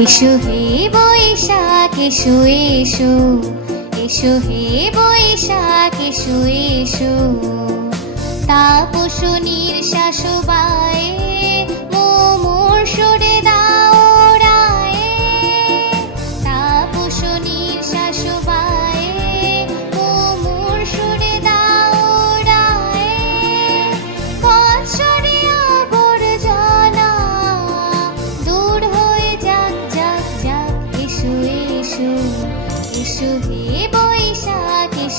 ইশু হে বৈশা কেশু এসু ইশু হে বৈশা কেশু এসু তা পশু নির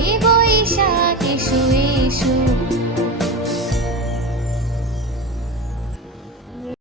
一波一笑。